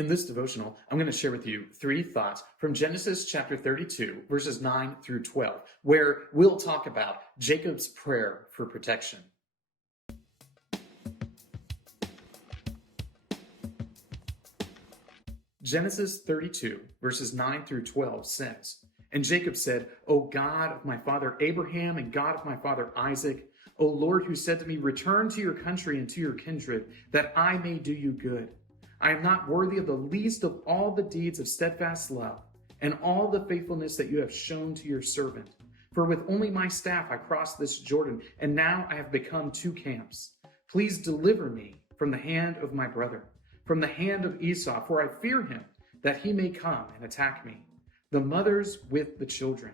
In this devotional, I'm going to share with you 3 thoughts from Genesis chapter 32, verses 9 through 12, where we'll talk about Jacob's prayer for protection. Genesis 32, verses 9 through 12 says, "And Jacob said, O God of my father Abraham and God of my father Isaac, O Lord, who said to me, Return to your country and to your kindred, that I may do you good. I am not worthy of the least of all the deeds of steadfast love and all the faithfulness that you have shown to your servant. For with only my staff I crossed this Jordan, and now I have become 2 camps. Please deliver me from the hand of my brother, from the hand of Esau, for I fear him, that he may come and attack me, the mothers with the children.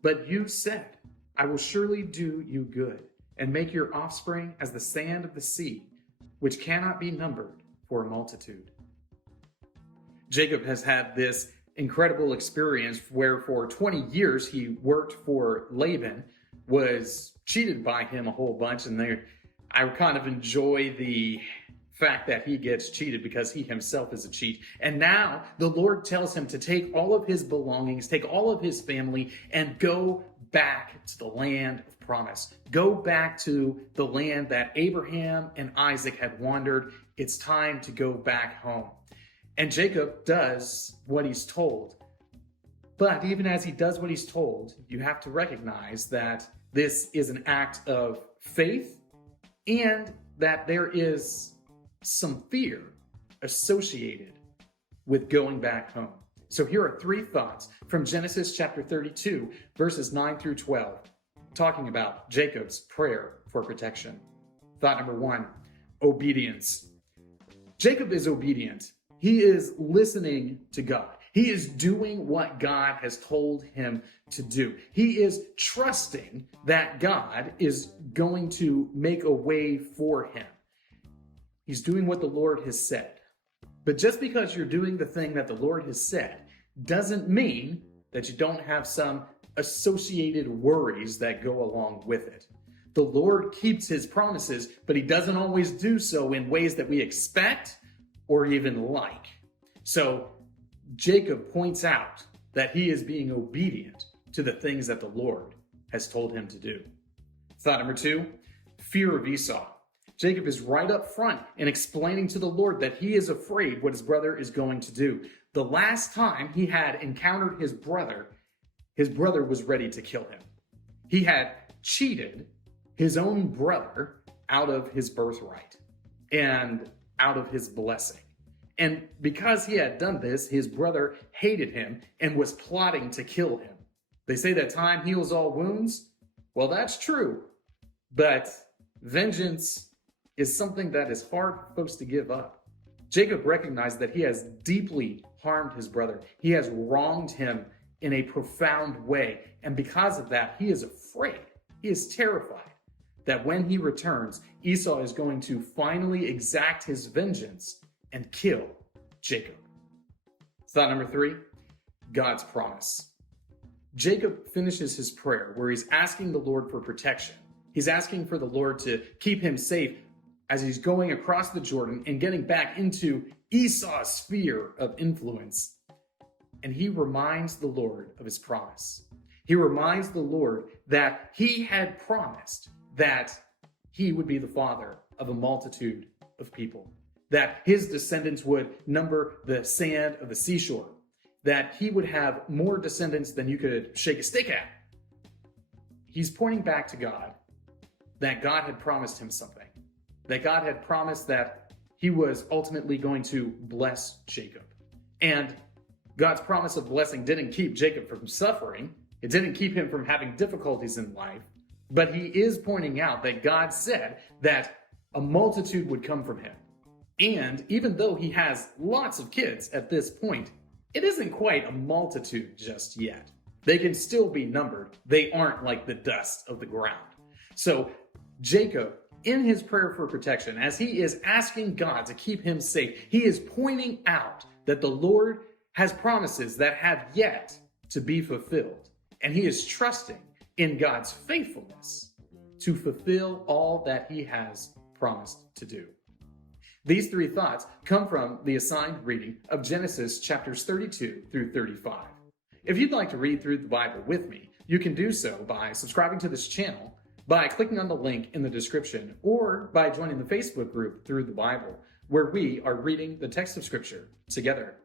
But you said, I will surely do you good, and make your offspring as the sand of the sea, which cannot be numbered for a multitude." Jacob has had this incredible experience where for 20 years he worked for Laban, was cheated by him a whole bunch, and I kind of enjoy the fact that he gets cheated because he himself is a cheat. And now the Lord tells him to take all of his belongings, take all of his family, and go back to the land of promise. Go back to the land that Abraham and Isaac had wandered. It's time to go back home. And Jacob does what he's told. But even as he does what he's told, you have to recognize that this is an act of faith and that there is some fear associated with going back home. So here are 3 thoughts from Genesis chapter 32, verses 9 through 12, talking about Jacob's prayer for protection. Thought number 1, obedience. Jacob is obedient. He is listening to God. He is doing what God has told him to do. He is trusting that God is going to make a way for him. He's doing what the Lord has said. But just because you're doing the thing that the Lord has said doesn't mean that you don't have some associated worries that go along with it. The Lord keeps his promises, but he doesn't always do so in ways that we expect or even like. So Jacob points out that he is being obedient to the things that the Lord has told him to do. Thought number 2, fear of Esau. Jacob is right up front in explaining to the Lord that he is afraid what his brother is going to do. The last time he had encountered his brother was ready to kill him. He had cheated his own brother out of his birthright and out of his blessing. And because he had done this, his brother hated him and was plotting to kill him. They say that time heals all wounds. Well, that's true. But vengeance is something that is hard for folks to give up. Jacob recognized that he has deeply harmed his brother. He has wronged him in a profound way. And because of that, he is afraid. He is terrified that when he returns, Esau is going to finally exact his vengeance and kill Jacob. Thought number 3, God's promise. Jacob finishes his prayer where he's asking the Lord for protection. He's asking for the Lord to keep him safe as he's going across the Jordan and getting back into Esau's sphere of influence. And he reminds the Lord of his promise. He reminds the Lord that he had promised that he would be the father of a multitude of people, that his descendants would number the sand of the seashore, that he would have more descendants than you could shake a stick at. He's pointing back to God, that God had promised him something, that God had promised that he was ultimately going to bless Jacob. And God's promise of blessing didn't keep Jacob from suffering. It didn't keep him from having difficulties in life. But he is pointing out that God said that a multitude would come from him. And even though he has lots of kids at this point, it isn't quite a multitude just yet. They can still be numbered. They aren't like the dust of the ground. So Jacob, in his prayer for protection, as he is asking God to keep him safe, he is pointing out that the Lord has promises that have yet to be fulfilled. And he is trusting in God's faithfulness to fulfill all that he has promised to do. These three thoughts come from the assigned reading of Genesis chapters 32 through 35. If you'd like to read through the Bible with me, you can do so by subscribing to this channel, by clicking on the link in the description, or by joining the Facebook group Through the Bible, where we are reading the text of Scripture together.